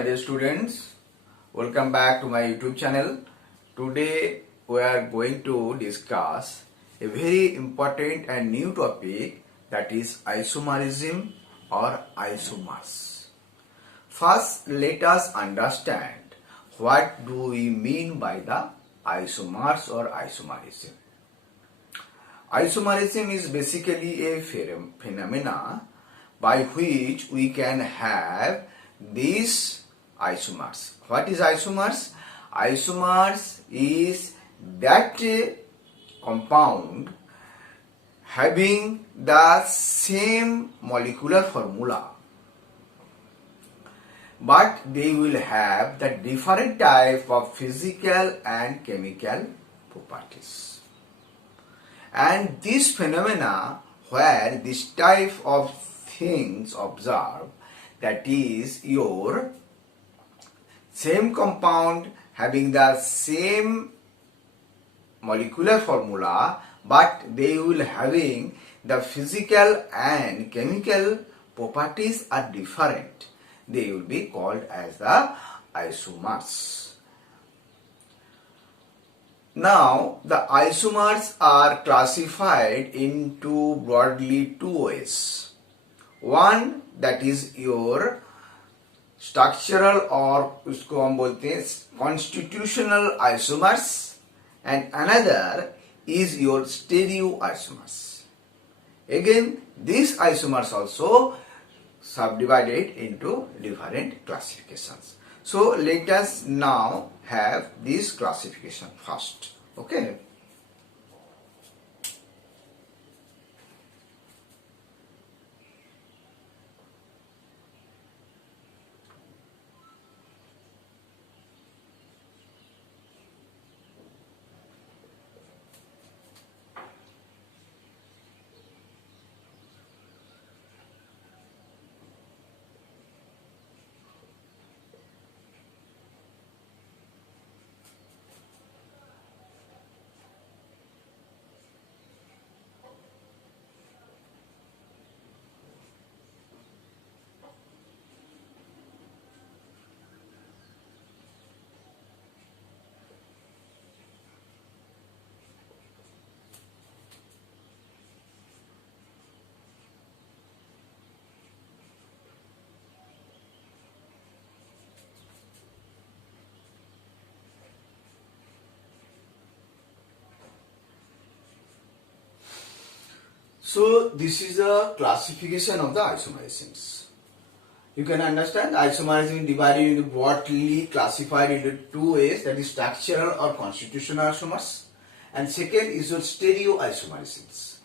my dear students. Welcome back to my YouTube channel. Today we are going to discuss a very important and new topic, that is isomerism or isomers. First, let us understand what do we mean by the isomers or isomerism. Isomerism is basically a phenomena by which we can have these isomers. What is isomers? Isomers is that compound having the same molecular formula, but they will have the different type of physical and chemical properties. And this phenomena where this type of things observed, that is your same compound having the same molecular formula, but they will having the physical and chemical properties are different. They will be called as the isomers. Now, the isomers are classified into broadly two ways. One, that is your structural or उसको हम बोलते हैं constitutional isomers, and another is your stereoisomers. Again, these isomers also subdivided into different classifications. So let us now have this classification first. Okay. So this is a classification of the isomerisms. You can understand isomerism is divided into broadly classified into two ways, that is structural or constitutional isomers, and second is your stereoisomerisms.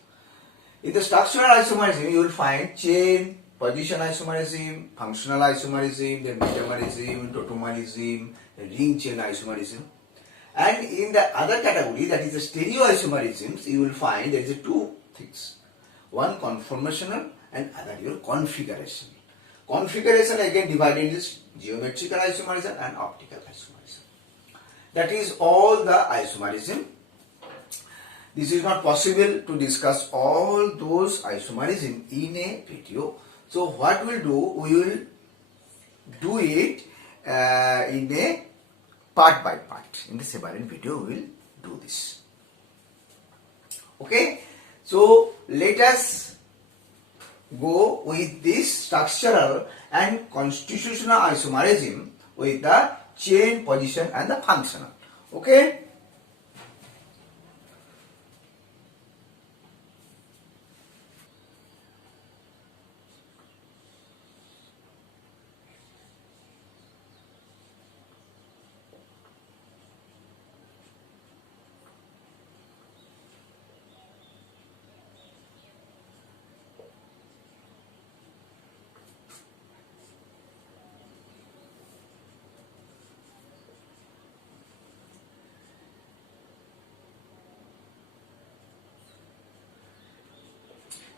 In the structural isomerism you will find chain, position isomerism, functional isomerism, then metamerism, tautomerism, ring chain isomerism. And in the other category, that is the stereoisomerisms, you will find there is two things. One conformational and other your configuration. Configuration again divided into geometrical isomerism and optical isomerism. That is all the isomerism. This is not possible to discuss all those isomerism in a video. So what we'll do, we will do it in a part by part. In the separate video we will do this. Okay. So let us go with this structural and constitutional isomerism with the chain, position and the functional. Okay.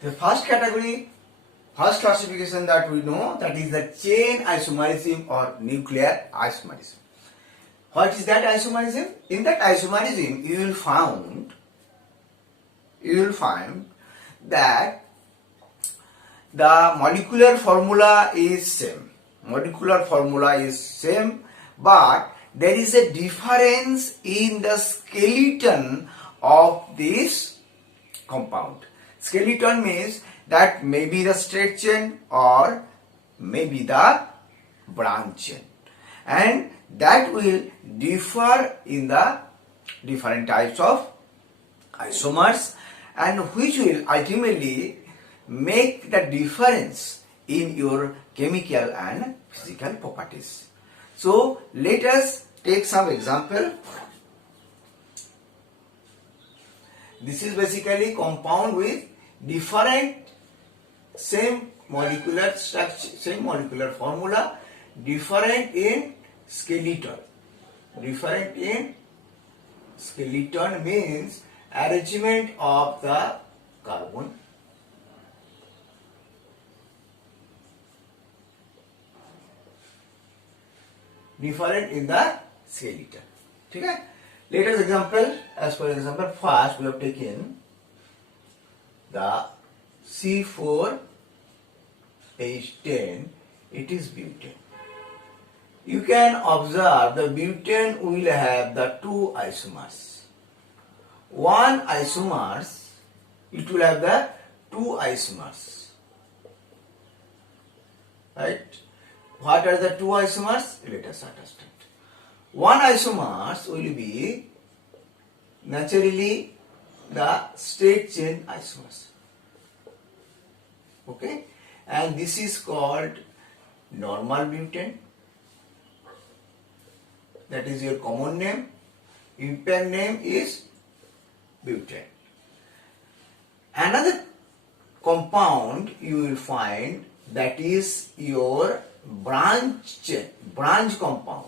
The first category, first classification that we know, that is the chain isomerism or nuclear isomerism. What is that isomerism? In that isomerism, you will find that the molecular formula is same. molecular formula is same, but there is a difference in the skeleton of this compound. Skeleton means that maybe the straight chain or maybe the branch chain, and that will differ in the different types of isomers, and which will ultimately make the difference in your chemical and physical properties. So let us take some example. This is basically compound with different same molecular structure, same molecular formula, different in skeleton. Different in skeleton means arrangement of the carbon. Different in the skeleton. Okay? Let us example, as for example, first we have taken the C4H10, it is butane. You can observe the butane will have the two isomers. One isomers, it will have the two isomers. Right? What are the two isomers? Let us understand. One isomers will be naturally the straight chain isomers. Okay? And this is called normal butane. That is your common name. Impaired name is butane. Another compound you will find, that is your branch compound.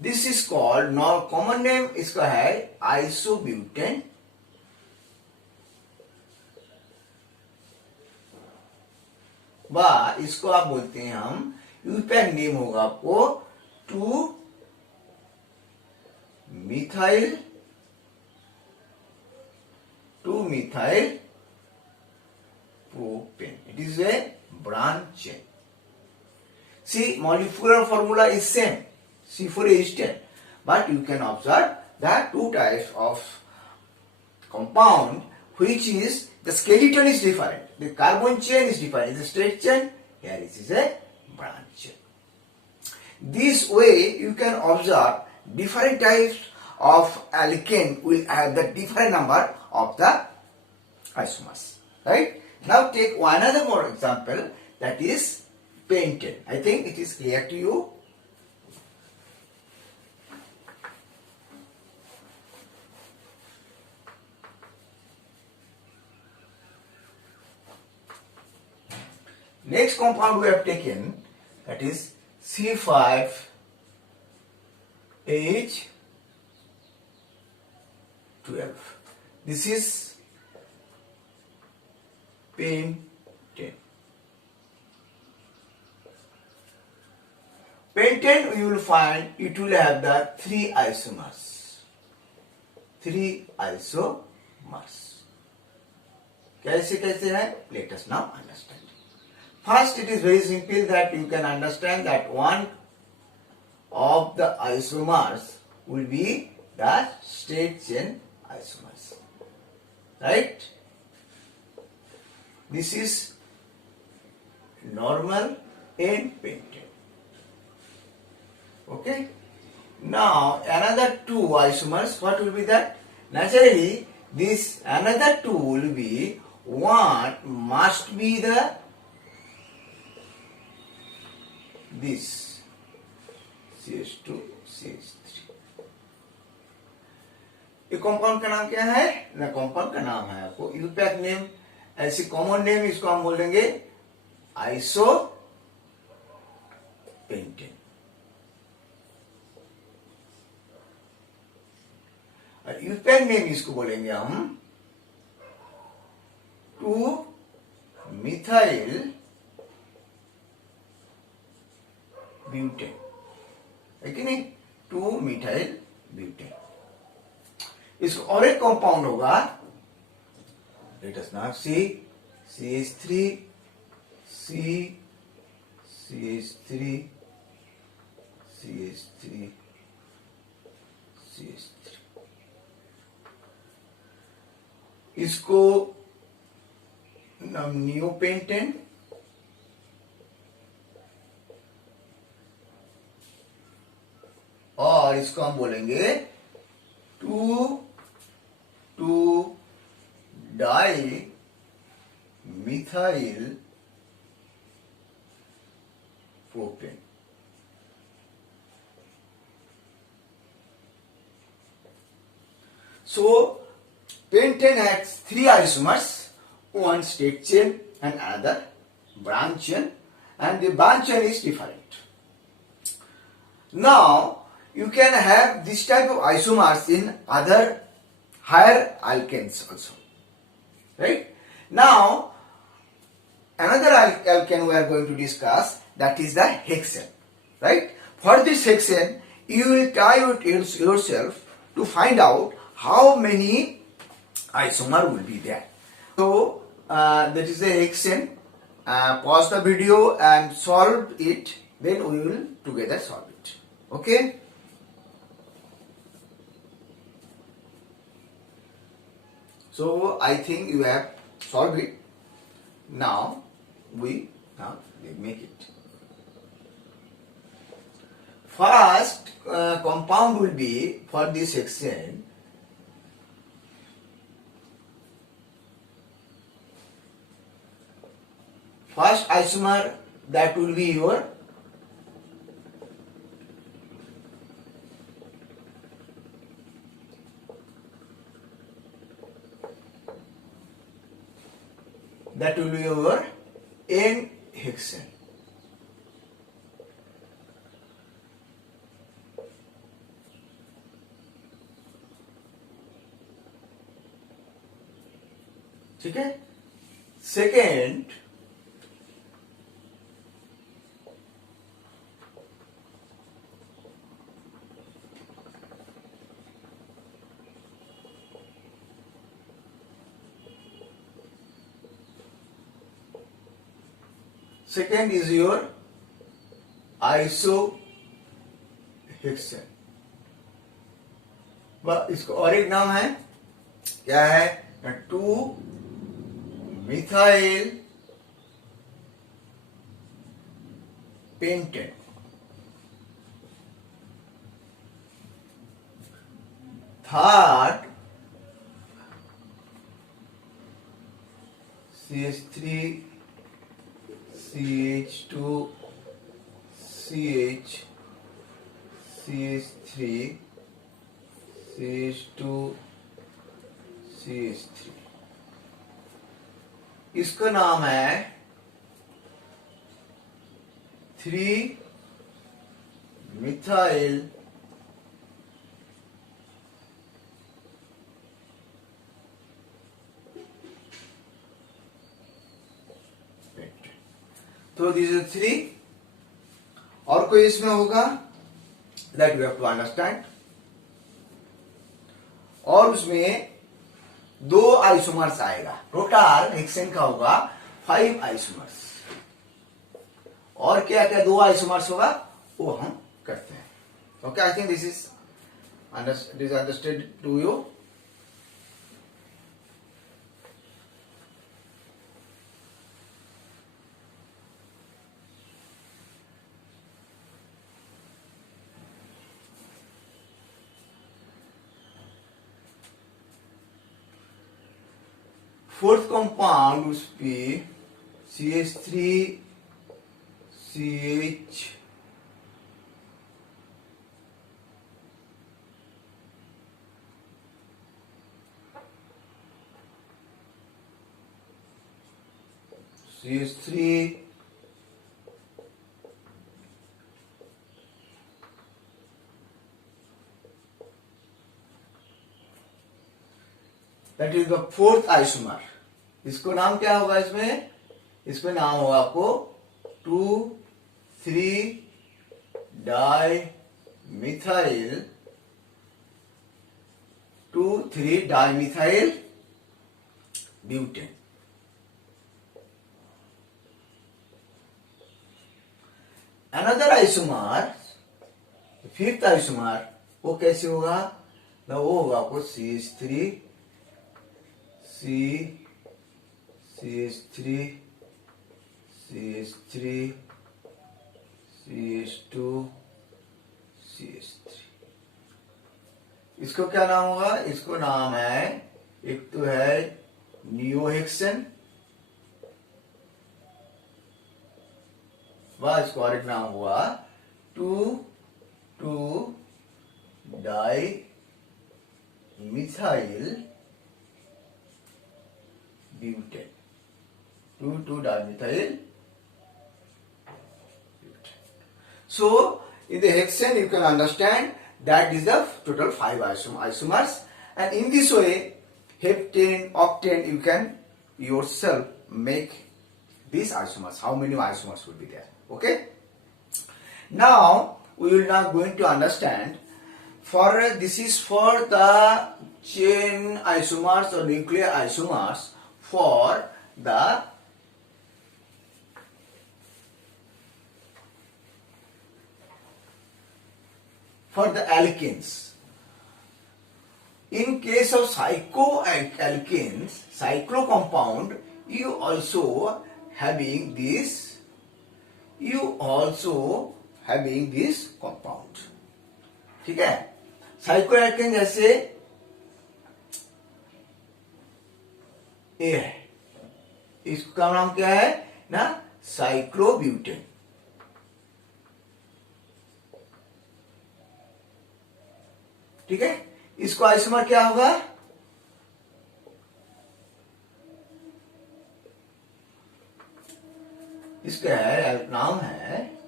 This is called, common name इसका है isobutane. वा इसको आप बोलते हैं हम, यूपैन name होगा आपको 2-methyl propane. It is a branch chain. See, molecular formula is same, C4H10, but you can observe that two types of compound, which is the skeleton is different, the carbon chain is different, it's a straight chain, here it is a branch chain. This way you can observe different types of alkane will have the different number of the isomers. Right? Now take one other more example, that is pentane. I think it is clear to you. Next compound we have taken, that is C5H12. This is pentane. Pentane you will find it will have the three isomers. कैसे है? Let us now understand. First, it is very simple that you can understand that one of the isomers will be the straight chain isomers. Right? This is normal and pentane. Okay? Now, another two isomers, what will be that? Naturally, this another two will be, one must be the this CH2 CH3. ये compound का नाम क्या है? ना compound का नाम है आपको यूपैक नेम, ऐसी कॉमन नेम इसको हम बोलेंगे आइसोपेंटेन. और यूपैक नेम इसको बोलेंगे हम 2-methyl ब्यूटेन. है कि नहीं? 2-methyl butane. इसको और एक कंपाउंड होगा, let us now see CH3 C CH3 CH3 CH3, इसको नियोपेंटेन और इसको हम बोलेंगे two two di methyl propane. So pentane has 3 isomers, one straight chain and another branch chain, and the branch chain is different. Now you can have this type of isomers in other higher alkanes also, right? Now another alkane we are going to discuss, that is the hexane, right? For this hexane you will try yourself to find out how many isomer will be there. So that is the hexane. Pause the video and solve it, then we will together solve it. Okay? So I think you have solved it. Now we make it. First compound will be for this hexane. First isomer, that will be your N-hexane. ठीक है? Second is your isohexane. इसको और एक नाम है, क्या है? 2-methyl pentane. Third CH3 CH2 CH CH3 CH2 CH3, इसका नाम है 3-methyl तो these are 3. और कोई इसमें होगा, that we have to understand. और उसमें 2 आइसोमर्स आएगा, टोटल हेक्सेन का होगा 5 आइसोमर्स. और क्या क्या 2 आइसोमर्स होगा वो हम करते हैं. Okay, I think this is understood to you. Fourth compound would be CH3 CH CH3 that is the 4th isomer. इसको नाम क्या होगा? इसमें नाम होगा आपको 2,3-dimethyl 2,3-dimethyl butane. Another isomer, fifth isomer, वो कैसे होगा ना, वो होगा आपको CH3 CH3 CH3 CH2 CH3। इसको क्या नाम होगा, इसको नाम है, एक तो है नियोहेक्सेन, वह इसको और एक नाम हुआ two two di methyl butane, 2,2-dimethyl butane. So in the hexane you can understand that is the total 5 isomers, and in this way heptane, octane, you can yourself make these isomers. How many isomers will be there? Okay. Now we will now going to understand, for this is for the chain isomers or nuclear isomers for the alkenes. In case of cycloalkenes, cyclo compound, you also having this compound. ठीक है, cycloalkane जैसे ए है, इसका नाम क्या है ना, cyclobutane. ठीक है, इसको आइसोमर क्या होगा, इसका नाम है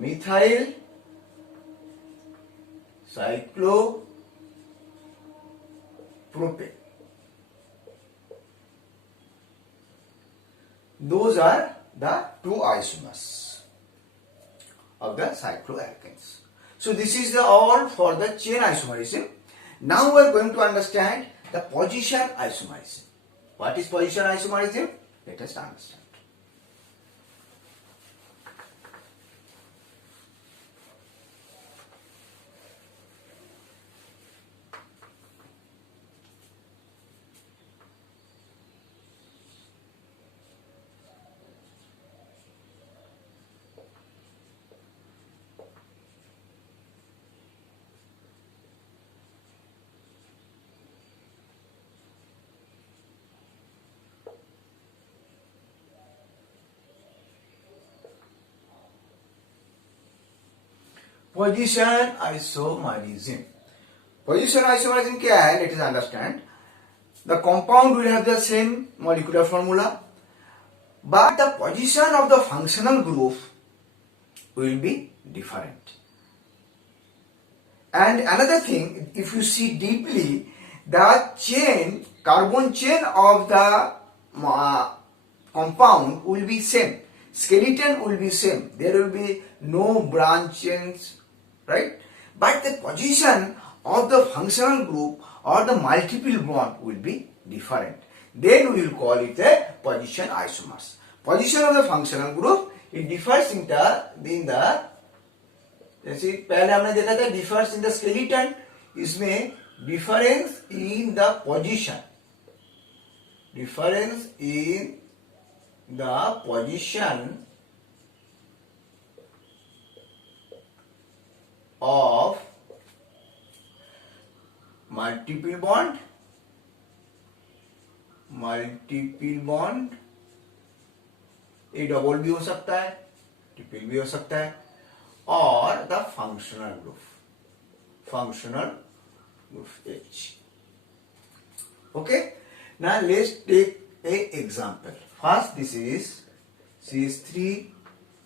methyl cyclopropane. Those are the two isomers of the cycloalkanes. So this is all for the chain isomerism. Now we are going to understand the position isomerism. What is position isomerism? Let us understand. Position isomerism. Position isomerism क्या है? Let us understand. The compound will have the same molecular formula, but the position of the functional group will be different. And another thing, if you see deeply, the chain, carbon chain of the compound will be same. Skeleton will be same. There will be no branches, right? But the position of the functional group or the multiple bond will be different. Then we will call it a position isomers. Position of the functional group, it differs in the जैसे पहले हमने देखा था differs in the skeleton, इसमें difference in the position, difference in the position of multiple bond, ये double भी हो सकता है, ट्रिपल भी हो सकता है, और the functional group H. Okay, now let's take a example. First, this is CH3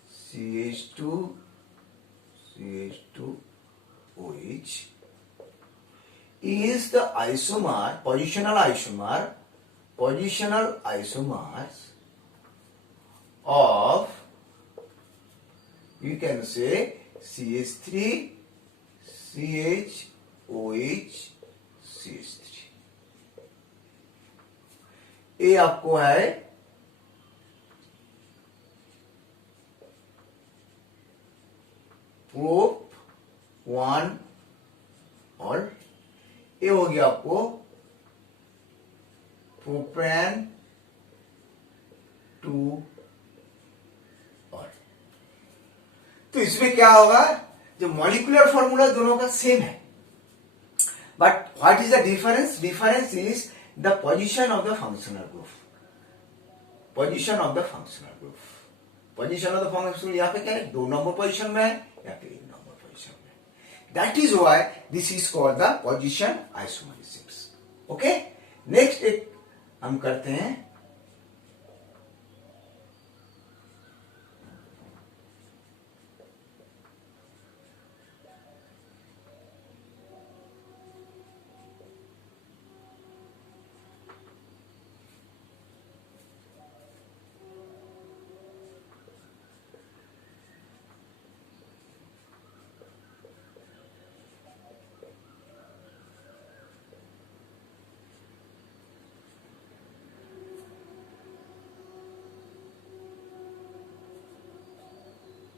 CH2 CH2OH is the isomer, positional isomers of, you can say, CH3 CHOH CH3. ये आपको है प्रोप 1 और ये हो गया आपको प्रोपेन 2 और। तो इसमें क्या होगा, जो मॉलिक्यूलर फॉर्मूला दोनों का सेम है, but what is the difference? Difference is the position of the functional group. Position of the functional group, position of the functional group यहाँ पे क्या है, 2 नंबर पोजीशन में है या फिर 1 नंबर पोजीशन में। That is why this is called the position isomerisms. Okay, next एक हम करते हैं,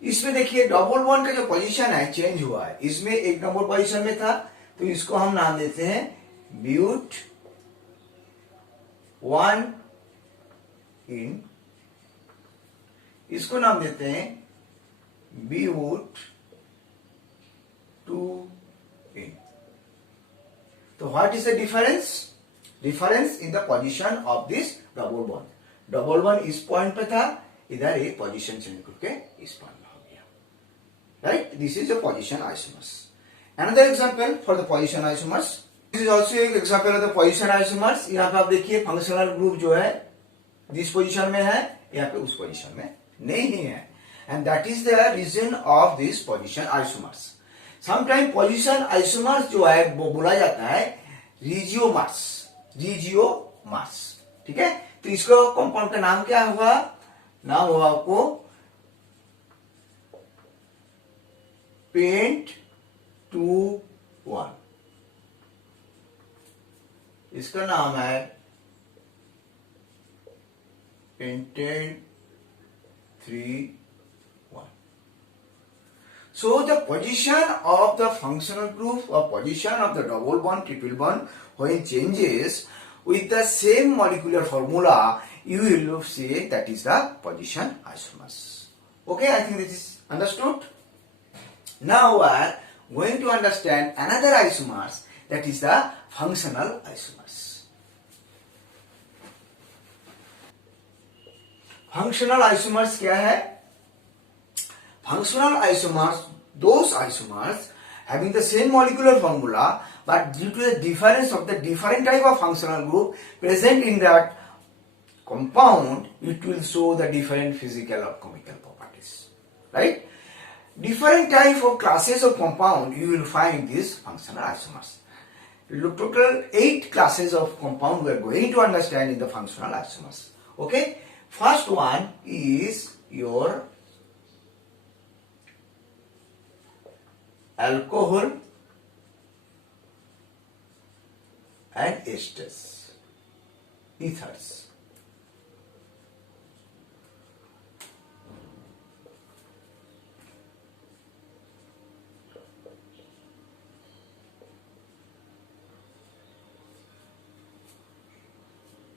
इसमें देखिए डबल बॉन्ड का जो पोजीशन है चेंज हुआ है। इसमें 1 नंबर पोजीशन में था, तो इसको हम नाम देते हैं ब्यूट 1 इन, इसको नाम देते हैं ब्यूट 2 इन। तो what is the difference? Difference in the position of this double bond. Double bond इस पॉइंट पे था, इधर एक पोजीशन चेंज करके इस पॉइंट में हो गया, right? This is the position isomers. Another example for the position isomers, this is also एक example of the position isomers. यहाँ पे आप देखिए फंक्शनल ग्रुप जो है जिस पोजीशन में है, यहाँ पे उस पोजीशन में नहीं है, and that is the reason of this position isomers. Sometime position isomers जो है वो बोला जाता है रिजियोमर्स, रिजियोमर्स, ठीक है? तो इसको कंपाउंड का नाम क्या हुआ? नाम हुआ आपको पेंट 2-1, इसका नाम है pentane 3-1। So the position of the functional group or position of the double bond, triple bond, when changes with the same molecular formula, you will say that is the position isomers. Okay, I think this is understood. Now we are going to understand another isomers, that is the functional isomers. Functional isomers क्या है? Functional isomers, those isomers having the same molecular formula, but due to the difference of the different type of functional group present in that compound, it will show the different physical or chemical properties, right? Different type of classes of compound, you will find these functional isomers. Total 8 classes of compound we are going to understand in the functional isomers. Okay, first one is your alcohol and esters, ethers.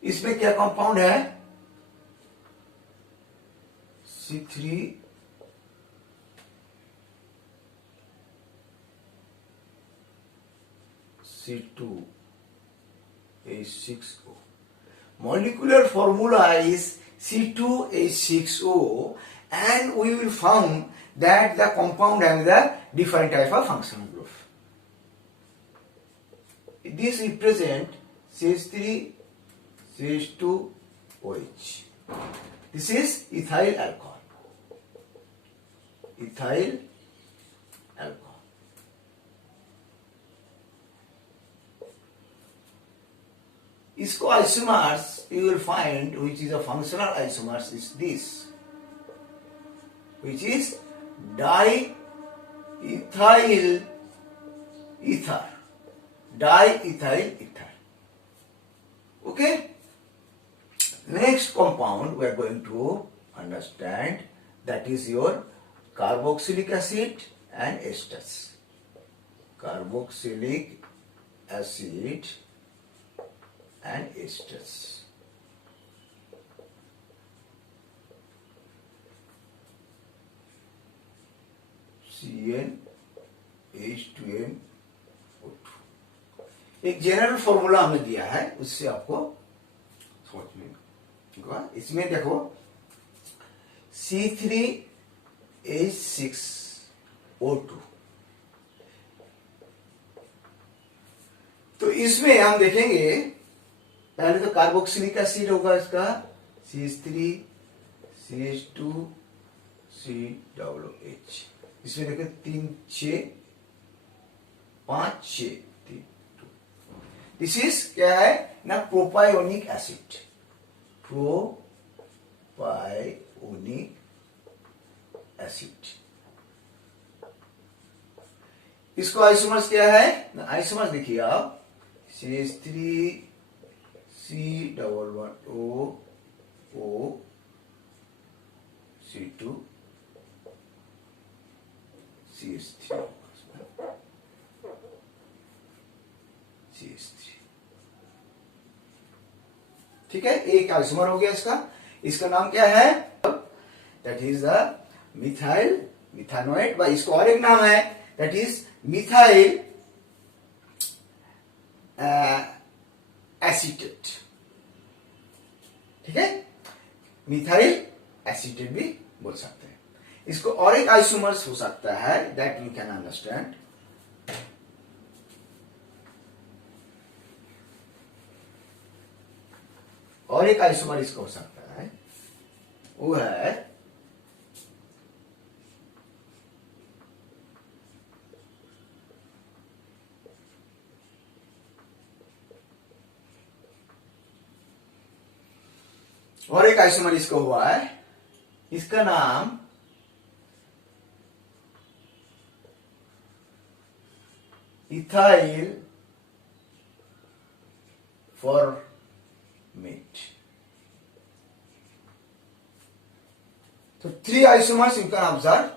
इसमें क्या compound है? C3 C2 H6O. Molecular formula is C2H6O, and we will found that the compound having the different type of functional group. This represent CH3 CH2OH. This is ethyl alcohol. Ethyl alcohol. इसको isomers you will find, which is a functional isomers, is this, which is diethyl ether. Diethyl ether. Okay. Next compound we are going to understand, that is your carboxylic acid and esters. Carboxylic acid and esters. CnH2nO2. एक general formula हमने दिया है, उससे आपको समझ में होगा. इसमें देखो C3H6O2. तो इसमें हम देखेंगे पहले तो कार्बोक्सिलिक एसिड होगा इसका CH3 CH2 COOH. इसमें देखो 3 6 5 6 3 2. दिस इज क्या है ना प्रोपायोनिक एसिड. प्रोपायोनिक एसिड. इसको आइसोमर्स क्या है ना, आइसोमर्स देखिए आप CH3 C11O O C2 CH3 CH3. ठीक है, एक आइसोमर हो गया इसका. इसका नाम क्या है, दैट इज द मिथाइल मिथानोएट. भाई इसको और एक नाम है, दैट इज मिथाइल एसीटेट. ठीक है, मिथाइल एसीटेट भी बोल सकते हैं. इसको और एक आइसोमर्स हो सकता है, दैट यू कैन अंडरस्टैंड. और एक आइसोमर इसको हो सकता है, वो है और एक आइसोमर इसको हुआ है, इसका नाम ethyl format. So 3 isomers you can observe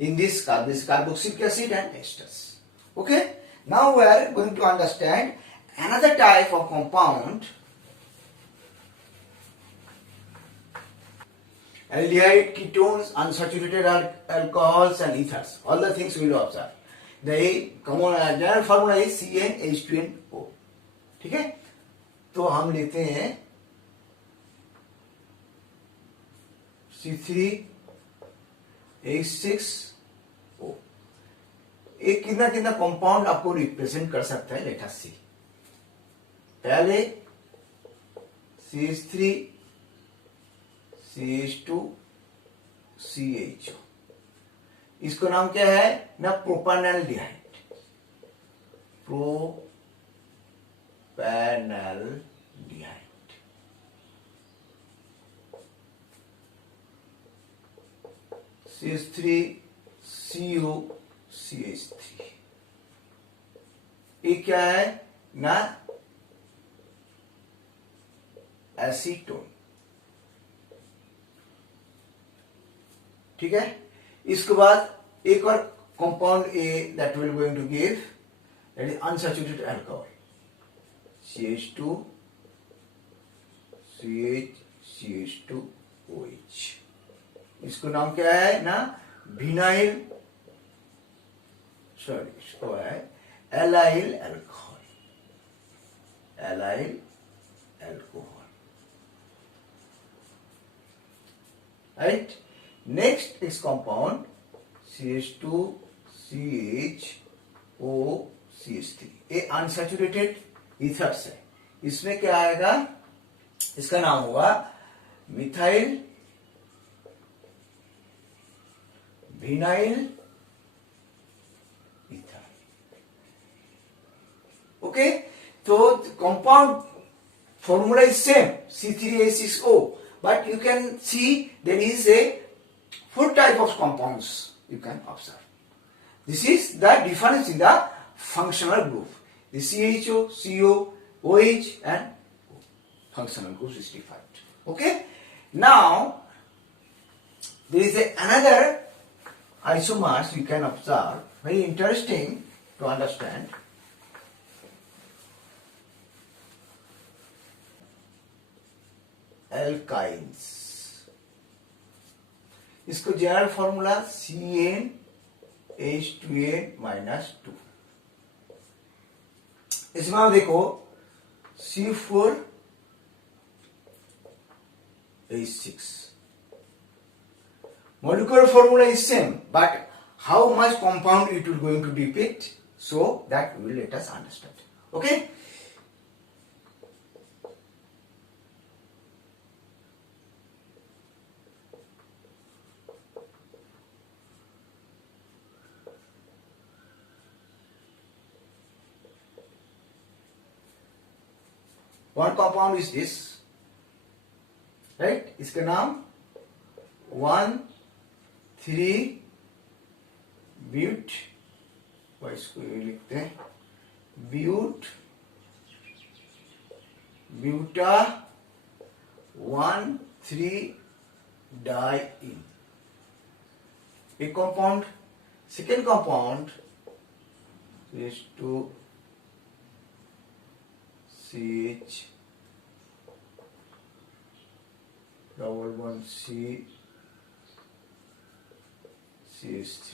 in this carboxylic acid and esters. Okay. Now we are going to understand another type of compound, aldehyde, ketones, unsaturated alcohols and ethers. All the things we will observe. The common general formula is CnH2nO. ठीक है, तो हम लेते हैं C3H6O. एक कितना कितना compound आपको रिप्रेजेंट कर सकता है, लेट अस सी. पहले CH3 CH2 CHO. इसको नाम क्या है ना, प्रोपेनॉल्डिहाइड. प्रोपेनॉल्डिहाइड. CH3 CO CH3. ये क्या है ना, एसीटोन. ठीक है, इसके बाद एक और compound a that will going to give, that is unsaturated alcohol. CH2 CH CH2OH. इसको नाम क्या है ना, विनाइल, सॉरी इसको है allyl alcohol. Allyl alcohol. Right. Next इस कंपाउंड CH2 CHO CH3. ये अनसैचुरेटेड ईथर्स है. इसमें क्या आएगा, इसका नाम होगा मिथाइल विनाइल ईथर. ओके, तो compound formula is same, C3H6O, but you can see there is a 4 type of compounds you can observe. This is the difference in the functional group. The CHO, CO, OH and functional groups is defined. Okay. Now there is another isomers you can observe, very interesting to understand. Alkynes, इसको general formula CnH2n-2। इसमें आप देखो C4H6, molecular formula is same, but how much compound it will going to depict, so that will let us understand. Okay. One compound is this, right? इसका नाम 1,3-ब्यूट, इसको ये लिखते हैं ब्यूटा 1,3-डाइईन, एक compound. Second compound is to CH double bond CH3 CH2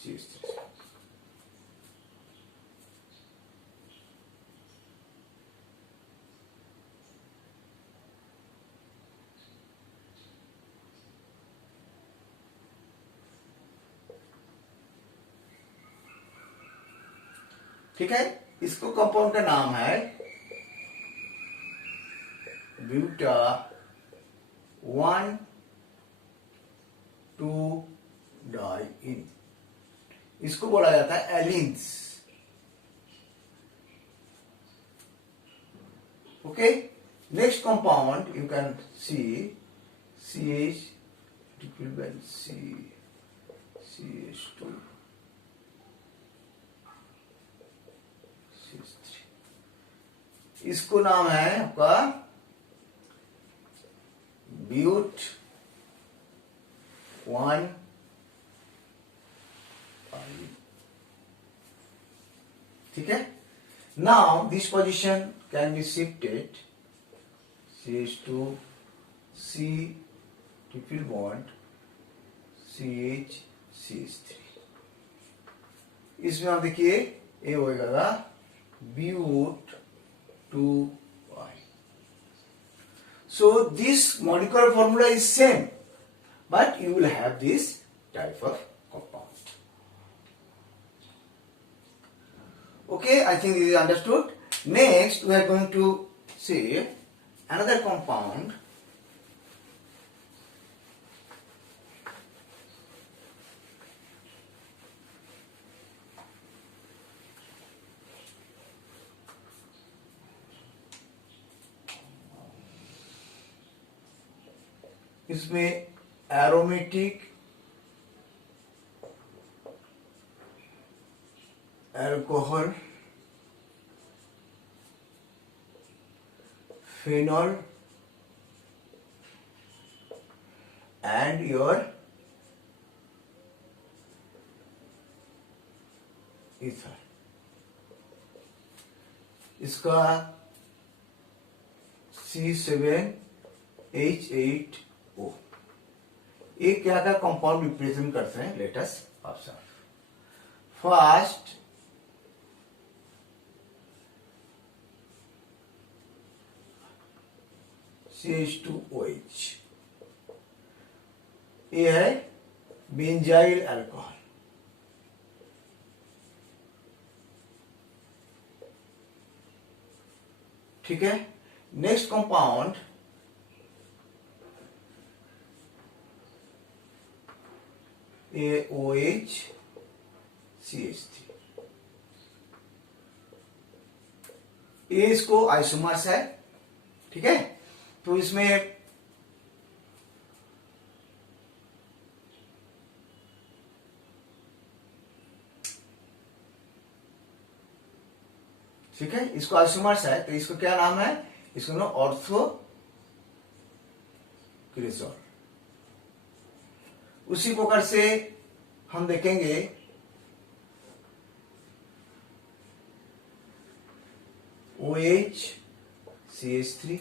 CH3। ठीक है, इसको कंपाउंड का नाम है ब्यूटा 1,2-डाइईन, इसको बोला जाता है एलिन्स। Okay, next compound you can see CH CH2 इसको नाम है आपका ब्यूट 1। ठीक है, now this position can be shifted CH2 C triple bond CH CH3, इसमें आप देखिए ये होगा ब्यूट 2Y. So this molecular formula is same, but you will have this type of compound. Okay, I think this is understood. Next, we are going to see another compound. इसमें aromatic alcohol phenol and your ether, इसका C7H8O, ये क्या क्या compound represent करते हैं, let us observe. First CH2OH, ये है benzyl alcohol. ठीक है, नेक्स्ट कंपाउंड OH CH3, ये इसको आइसोमर्स है। ठीक है, तो इसमें ठीक है, इसको आइसोमर्स है, तो इसको क्या नाम है, इसको ना ऑर्थो क्रेसॉल। उसी प्रकार से हम देखेंगे OH CH3,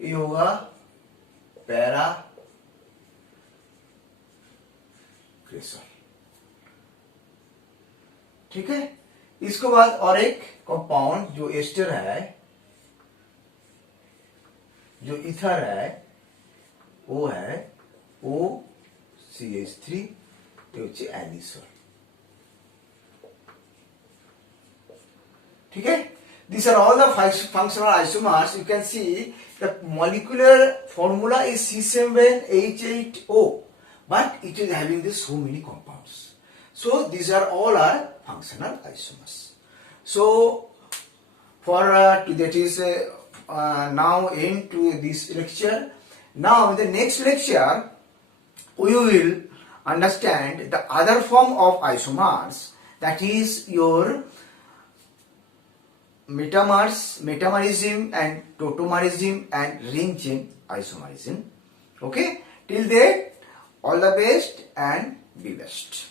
ये होगा पैरा क्रेसॉल। ठीक है। इसके बाद और एक कंपाउंड जो एस्टर है, जो इथर है, वो है OCH3, ये হচ্ছে एलिसोल। ठीक है। These are all the functional isomers. You can see the molecular formula is C7H8O, but it is having this so many compounds. So these are all are functional isomers. So for that is now end to this lecture. Now in the next lecture we will understand the other form of isomers, that is your metamerism and tautomerism and ring chain isomerism. Okay, till then all the best and be best.